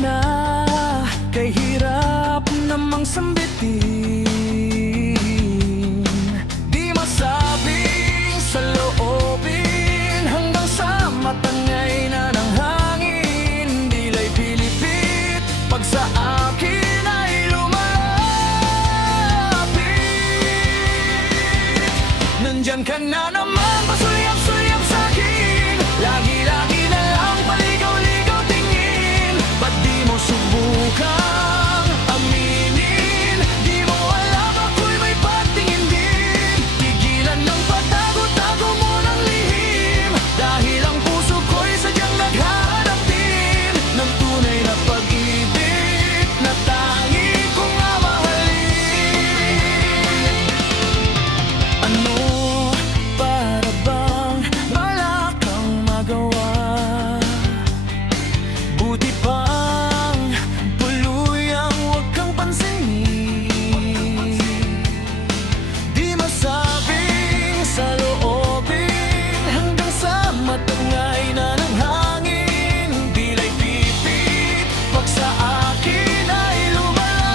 na, kay hirap namang sambitin. Di masabing sa loobin, hanggang sa matangay na ng hangin. Dila'y pilipit pag sa akin ay lumalapit. Nandyan ka na naman, pasulyap-sulyap sa'kin. Lagi-lagi na lang paligaw-ligaw tingin. Ba't di mo subukang aminin? Di mo alam ako'y may pagtingin din. Tigilan ng pagtago-tago mo ng lihim. Dahil ang puso ko'y sadyang naghahanap din ng tunay na pag-ibig na tangi kong mamahalin. Ano para bang wala kang magawa? Buti pang tuluyang huwag kang pansinin. Di masabing sa loobin, hanggang sa matangay na ng hangin. Dila'y pipit pag sa akin ay lumalapit.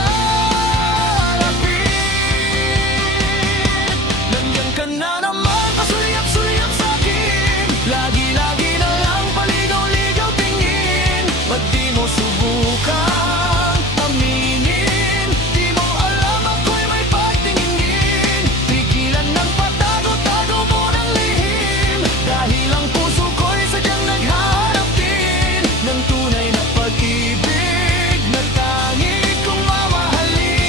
Nandiyan ka na naman, pasulyap-sulyap sa'kin. Lagi-lagi na lang paligaw-ligaw tingin. Ba't di mo subukang aminin? Di mo alam ako'y may pagtingin. Tigilan ng patago-tago mo ng lihim. Dahil ang puso ko'y sadyang naghahanap din ng tunay na pag-ibig na tangi kong mamahalin.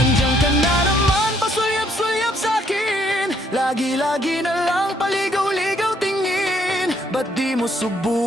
Nandiyan ka na naman, pasulyap-sulyap sa'kin. Lagi-lagi na lang paligaw-ligaw tingin. Ba't di mo subukan